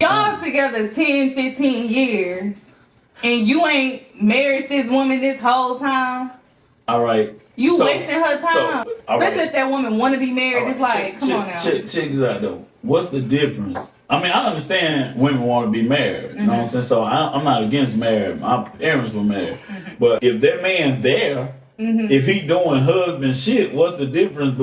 Y'all together 10, 15 years, and you ain't married this woman this whole time. All right. You wasting her time. Especially if that woman want to be married. Right. It's like, come on now. Check this out, though. What's the difference? I mean, I understand women want to be married. You know what I'm saying? So I'm not against marriage. My parents were married. But if that man there, if he doing husband shit, what's the difference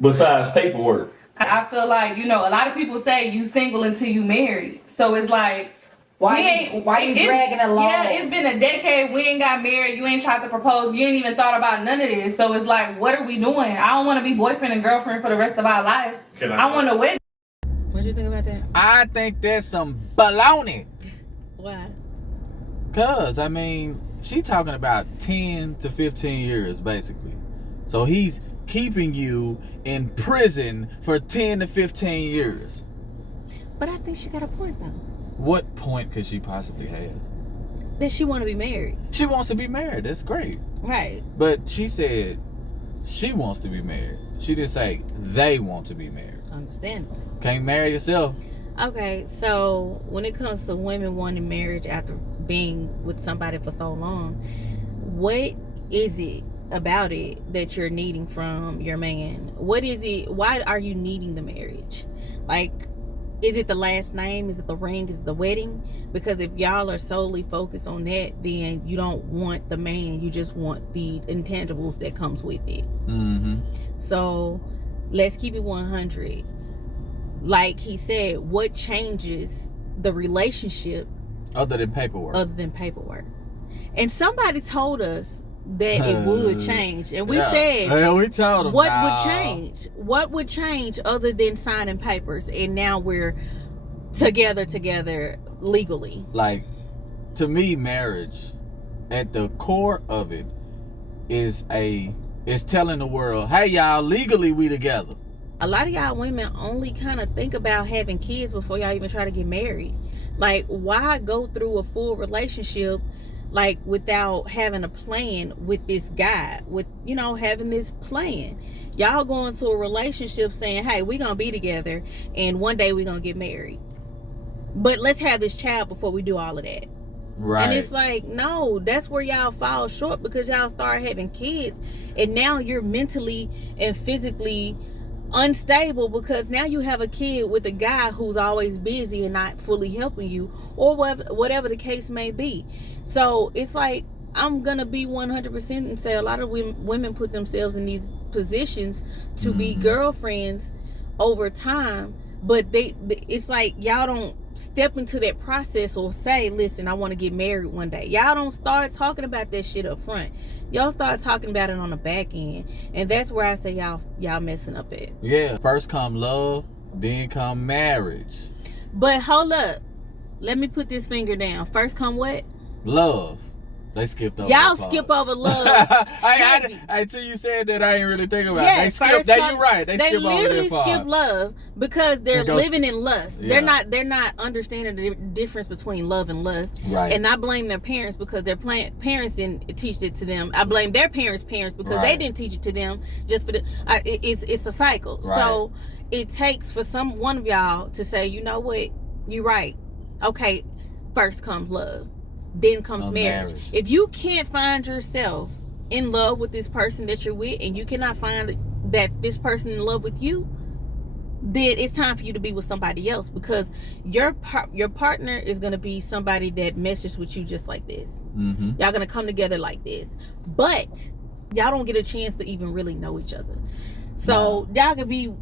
besides paperwork? I feel like, a lot of people say you single until you married. So it's like, why you dragging along? Yeah, it's been a decade. We ain't got married. You ain't tried to propose. You ain't even thought about none of this. So it's like, what are we doing? I don't want to be boyfriend and girlfriend for the rest of our life. I want to wedding. What you think about that? I think that's some baloney. Why? Cause I mean, she talking about 10 to 15 years basically. So he's keeping you in prison for 10 to 15 years. But I think she got a point though. What point could she possibly have? That she want to be married. She wants to be married. That's great. Right. But she said she wants to be married. She didn't say they want to be married. Understandable. Can't marry yourself. Okay, so when it comes to women wanting marriage after being with somebody for so long, what is it about it that you're needing from your man? What is it? Why are you needing the marriage? Like, is it the last name? Is it the ring? Is it the wedding? Because if y'all are solely focused on that, then you don't want the man. You just want the intangibles that comes with it. So let's keep it 100. Like he said, what changes the relationship other than paperwork? And somebody told us that it would change, and we said, we told them, what would change? What would change other than signing papers? And now we're together legally. Like, to me, marriage at the core of it is telling the world, hey y'all, legally we together. A lot of y'all women only kind of think about having kids before y'all even try to get married. Like, why go through a full relationship like without having a plan with this guy, with having this plan? Y'all go into a relationship saying, hey, we're gonna be together and one day we're gonna get married, but let's have this child before we do all of that. Right. And it's like, no, that's where y'all fall short, because y'all start having kids and now you're mentally and physically unstable, because now you have a kid with a guy who's always busy and not fully helping you, or whatever the case may be. So it's like, I'm gonna be 100% and say a lot of women put themselves in these positions to be girlfriends over time, but it's like y'all don't step into that process or say, listen, I want to get married one day. Y'all don't start talking about that shit up front. Y'all start talking about it on the back end, and that's where I say y'all messing up at. Yeah, first come love, then come marriage. But hold up, let me put this finger down. First come what? Love. They skipped over. Y'all skip over love. Until you said that, I ain't really thinking about it. They skip that. You're right. They skip over that part. They literally skip love because they're living in lust. Yeah. They're not understanding the difference between love and lust. Right. And I blame their parents because their parents didn't teach it to them. I blame their parents' because they didn't teach it to them. Just for it's a cycle. Right. So it takes for one of y'all to say, you know what, you're right. Okay, first comes love. Then comes marriage. If you can't find yourself in love with this person that you're with, and you cannot find that this person in love with you, then it's time for you to be with somebody else, because your partner is going to be somebody that meshes with you just like this. Y'all going to come together like this, but y'all don't get a chance to even really know each other. So y'all can be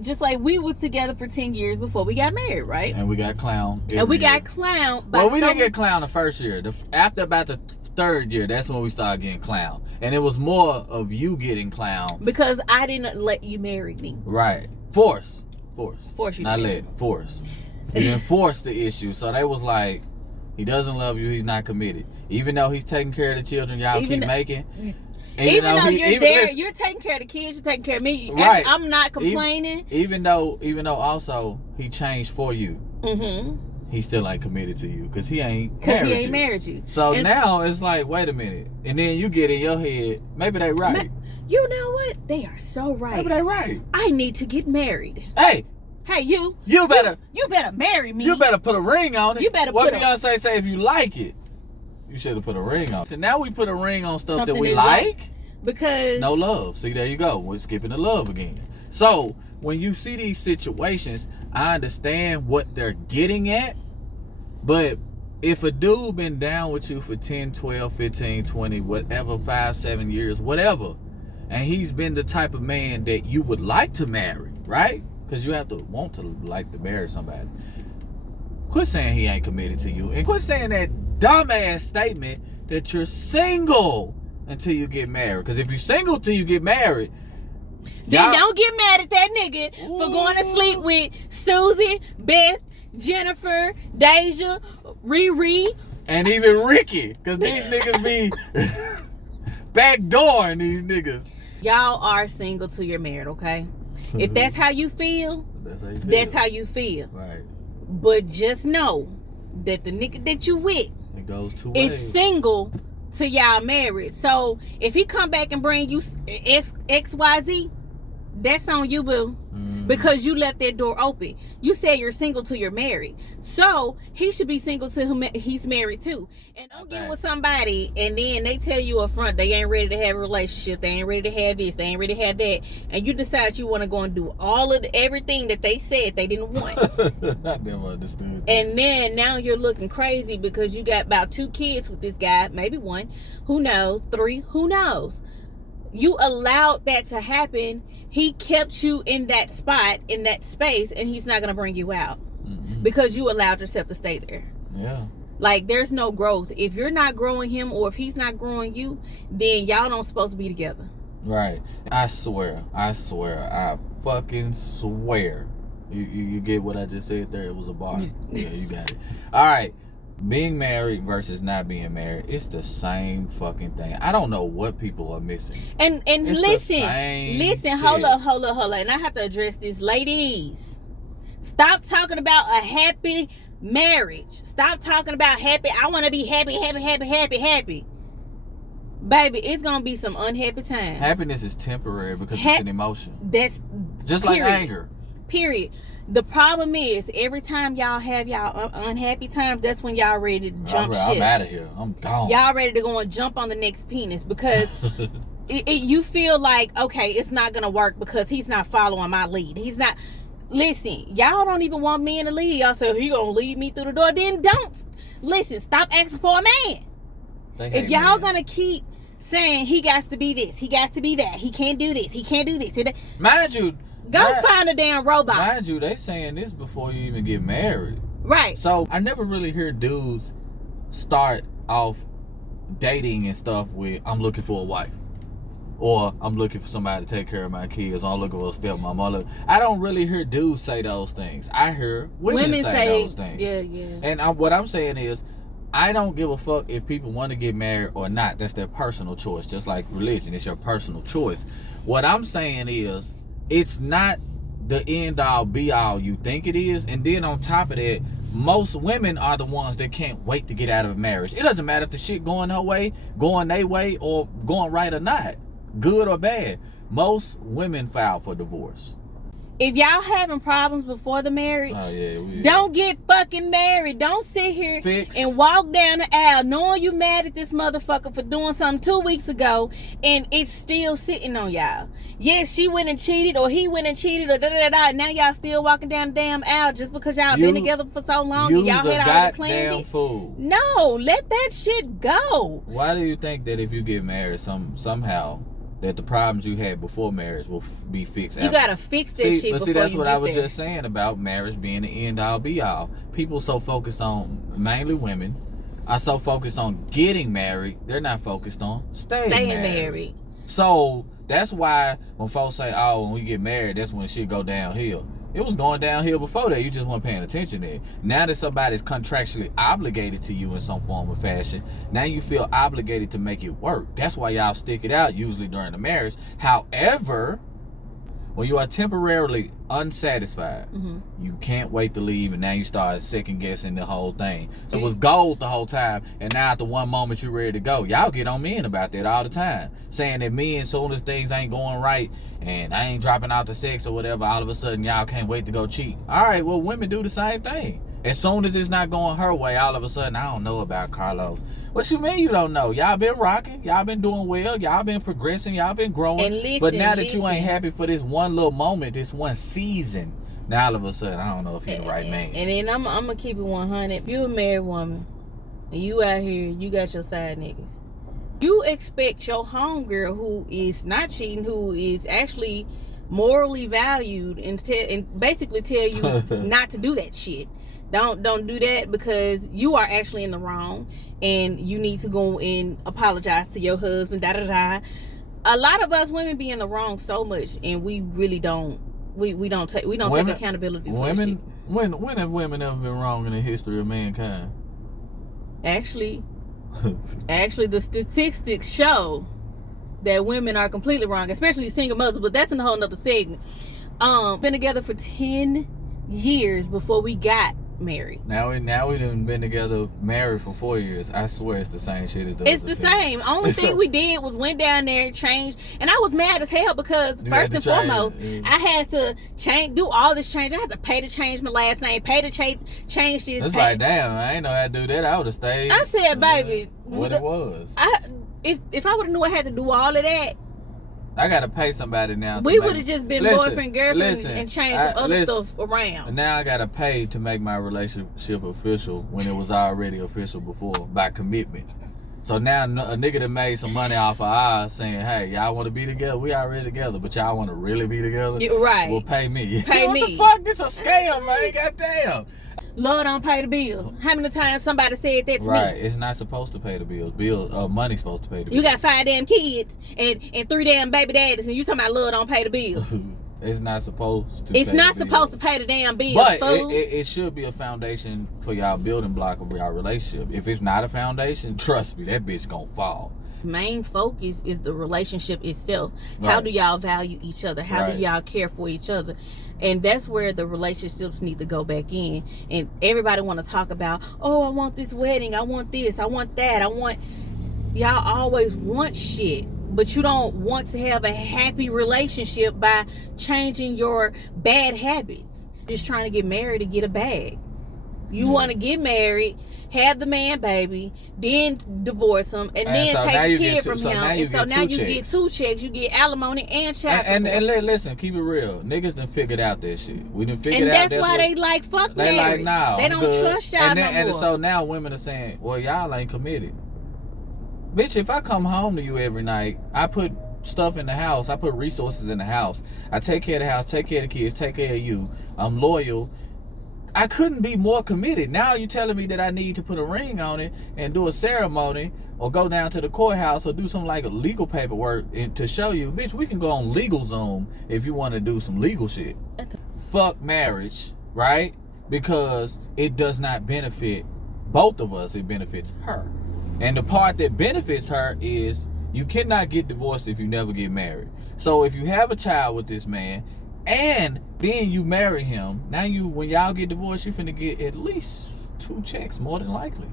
just like we were together for 10 years before we got married, right? And we got clowned. And we got clowned by we didn't get clowned the first year. After about the third year, that's when we started getting clowned. And it was more of you getting clowned. Because I didn't let you marry me. Right. Force you. Not let. Force. You didn't force the issue. So they was like, he doesn't love you, he's not committed. Even though he's taking care of the children y'all keep making. And even though you're there, you're taking care of the kids, you're taking care of me. Right. I'm not complaining. Even though also he changed for you. He still ain't committed to you because he ain't married you. So now it's like, wait a minute. And then you get in your head, maybe they right. You know what? They are so right. Maybe they right. I need to get married. Hey, Hey, you better marry me. You better put a ring on it. You better what Beyonce say if you like it? You should have put a ring on it. So now we put a ring on stuff that we like. Because no love. See, there you go. We're skipping the love again. So when you see these situations, I understand what they're getting at. But if a dude been down with you for 10, 12, 15, 20, whatever, 5, 7 years, whatever, and he's been the type of man that you would like to marry, right? Because you have to want to like to marry somebody. Quit saying he ain't committed to you. And quit saying that dumbass statement that you're single until you get married. Because if you're single till you get married, then don't get mad at that nigga for going to sleep with Susie, Beth, Jennifer, Deja, Riri, and even Ricky. Because these niggas be backdooring these niggas. Y'all are single till you're married, okay? If that's how you feel, that's how you feel. Right. But just know that the nigga that you with it goes two ways. Is single till y'all married. So if he come back and bring you XYZ, that's on you, boo. Because you left that door open. You said you're single till you're married. So he should be single till he's married too. And don't get with somebody and then they tell you up front they ain't ready to have a relationship. They ain't ready to have this. They ain't ready to have that. And you decide you want to go and do all of everything that they said they didn't want. I never understood that. And then now you're looking crazy because you got about 2 kids with this guy. Maybe 1. Who knows? 3. Who knows? You allowed that to happen. He kept you in that spot, in that space, and he's not going to bring you out because you allowed yourself to stay there. Yeah. Like, there's no growth. If you're not growing him or if he's not growing you, then y'all don't supposed to be together. Right. I swear. I fucking swear. You get what I just said there? It was a bar. Yeah, you got it. All right. Being married versus not being married, it's the same fucking thing. I don't know what people are missing. And listen, hold up. And I have to address this. Ladies, stop talking about a happy marriage. Stop talking about happy. I want to be happy. Baby, it's going to be some unhappy times. Happiness is temporary because it's an emotion. That's just like anger. Period. The problem is, every time y'all have y'all unhappy times, that's when y'all ready to jump ship. I'm out of here. I'm gone. Y'all ready to go and jump on the next penis because you feel like, okay, it's not going to work because he's not following my lead. He's not. Listen, y'all don't even want men to lead. Y'all say, he going to lead me through the door. Then don't. Listen, stop asking for a man. If y'all going to keep saying he got to be this, he got to be that, he can't do this, he can't do this. Mind you, find a damn robot. Mind you, they saying this before you even get married. Right. So I never really hear dudes start off dating and stuff with, I'm looking for a wife. Or I'm looking for somebody to take care of my kids. Or I'm looking for a stepmom. I don't really hear dudes say those things. I hear women say those things. Yeah. And what I'm saying is, I don't give a fuck if people want to get married or not. That's their personal choice. Just like religion. It's your personal choice. What I'm saying is, it's not the end all be all you think it is. And then on top of that, most women are the ones that can't wait to get out of a marriage. It doesn't matter if the shit going her way, going their way, or going right or not, good or bad. Most women file for divorce. If y'all having problems before the marriage, don't get fucking married. Don't sit here and walk down the aisle knowing you mad at this motherfucker for doing something 2 weeks ago and it's still sitting on y'all. Yes, she went and cheated or he went and cheated or da-da-da-da. Now y'all still walking down the damn aisle just because y'all been together for so long and y'all had already planned it. Fool. No, let that shit go. Why do you think that if you get married somehow that the problems you had before marriage will be fixed? You gotta fix that shit before you get there. That's what I was just saying about marriage being the end all be all. People so focused on, mainly women, are so focused on getting married, they're not focused on staying married. So that's why when folks say, oh, when we get married, that's when shit go downhill. It was going downhill before that. You just weren't paying attention there. Now that somebody's contractually obligated to you in some form or fashion, now you feel obligated to make it work. That's why y'all stick it out usually during the marriage. However, when you are temporarily unsatisfied, you can't wait to leave, and now you start second guessing the whole thing. So it was gold the whole time, and now at the one moment you're ready to go. Y'all get on men about that all the time, saying that men, as soon as things ain't going right and I ain't dropping out the sex or whatever, all of a sudden y'all can't wait to go cheat. All right, well, women do the same thing. As soon as it's not going her way, all of a sudden, I don't know about Carlos. What you mean you don't know? Y'all been rocking. Y'all been doing well. Y'all been progressing. Y'all been growing. And listen, but now that you ain't happy for this one little moment, this one season, now all of a sudden, I don't know if he's the right man. And then I'm going to keep it 100. You a married woman, and you out here, you got your side niggas. You expect your homegirl who is not cheating, who is actually morally valued, and basically tell you not to do that shit. Don't do that, because you are actually in the wrong, and you need to go and apologize to your husband. A lot of us women be in the wrong so much, and we really don't. We don't take accountability for shit. When have women ever been wrong in the history of mankind? Actually, the statistics show that women are completely wrong, especially single mothers. But that's in a whole nother segment. Been together for 10 years before we got married. Now we done been together, married for 4 years. I swear it's the same shit as the It's the same. Only thing we did was went down there and changed. And I was mad as hell because first and foremost, I had to do all this change. I had to pay to change my last name, pay to change this. It's like, damn, I ain't know how to do that. I would have stayed. I said, baby, what it was. If I would have knew I had to do all of that, I gotta pay somebody now. We would have just been boyfriend, girlfriend, and changed some other stuff around. Now I gotta pay to make my relationship official when it was already official before, by commitment. So now a nigga that made some money off of ours saying, hey, y'all want to be together? We already together, but y'all want to really be together? Right. Well, pay me. Pay me. What the fuck? This a scam, man. Goddamn. Lord don't pay the bills. How many times somebody said that to me? Right, it's not supposed to pay the bills. Money's supposed to pay the bills. You got 5 damn kids and 3 damn baby daddies, and you talking about Lord don't pay the bills. It's not supposed to. It's not supposed to pay the damn bills, but fool. It should be a foundation for y'all building block of y'all relationship. If it's not a foundation, trust me, that bitch gonna fall. Main focus is the relationship itself. Right. How do y'all value each other? How do y'all care for each other? And that's where the relationships need to go back in. And everybody want to talk about, oh, I want this wedding, I want this, I want that, y'all always want shit, but you don't want to have a happy relationship by changing your bad habits. Just trying to get married to get a bag. You want to get married, have the man baby, then divorce him, and then take a kid from him. And so now you get 2 checks. You get alimony and child support. And listen, keep it real. Niggas done figured out that shit. We done figured out that. And that's why they like fuck they marriage. Like, nah, they don't trust y'all no more. And so now women are saying, well, y'all ain't committed. Bitch, if I come home to you every night, I put stuff in the house. I put resources in the house. I take care of the house, take care of the kids, take care of you. I'm loyal. I couldn't be more committed. Now you telling me that I need to put a ring on it and do a ceremony or go down to the courthouse or do some like a legal paperwork to show you, bitch, we can go on legal Zoom if you want to do some legal shit. Fuck marriage, right? Because it does not benefit both of us. It benefits her. And the part that benefits her is you cannot get divorced if you never get married. So if you have a child with this man and then you marry him, now when y'all get divorced, you finna get at least 2 checks, more than likely.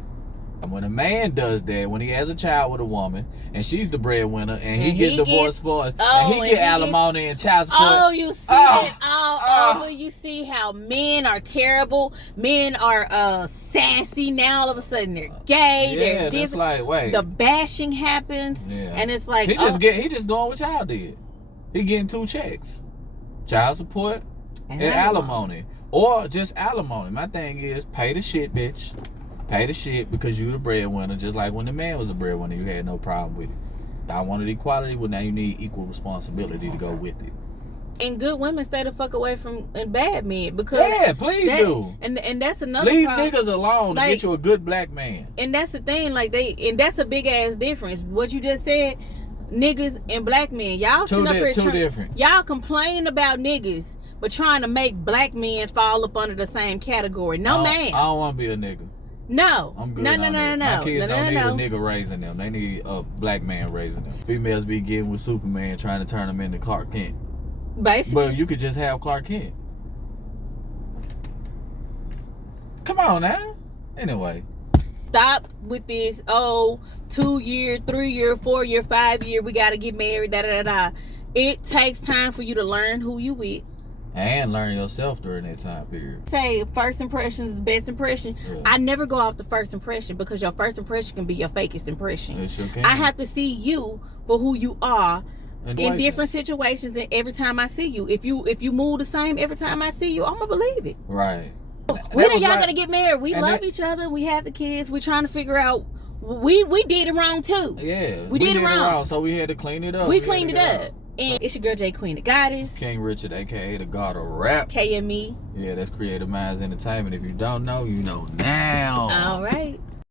And when a man does that, when he has a child with a woman and she's the breadwinner and he gets divorced for us, and he get alimony and child support. Oh, you see it all over. You see how men are terrible. Men are sassy. Now all of a sudden they're gay. They're different. It's like, wait. The bashing happens, and it's like he just doing what y'all did. He getting 2 checks. Child support and alimony. Or just alimony. My thing is, pay the shit, bitch. Pay the shit because you the breadwinner. Just like when the man was a breadwinner, you had no problem with it. I wanted equality, well now you need equal responsibility to go with it. And good women stay the fuck away from bad men because please do. And that's another leave problem. Niggas alone to get you a good black man. And that's the thing, and that's a big ass difference. What you just said, niggas and black men, y'all sitting up here different. Y'all complaining about niggas, but trying to make black men fall up under the same category. No, man. I don't want to be a nigga. No. I'm good. No. My kids don't need a nigga raising them. They need a black man raising them. Females be getting with Superman trying to turn them into Clark Kent. Basically. But you could just have Clark Kent. Come on now. Anyway. Stop with this, 2-year, 3-year, 4-year, 5-year, we gotta get married, da. It takes time for you to learn who you with. And learn yourself during that time period. Say first impression is the best impression. Yeah. I never go off the first impression because your first impression can be your fakest impression. It sure can. I have to see you for who you are in different situations, and every time I see you. If you move the same every time I see you, I'm gonna believe it. Right. When are y'all gonna get married? We love each other. We have the kids. We're trying to figure out. We did it wrong too. Yeah, we did it wrong. So we had to clean it up. We cleaned it up. And it's your girl J Queen, the goddess. King Richard, aka the God of Rap. KME. Yeah, that's Creative Minds Entertainment. If you don't know, you know now. All right.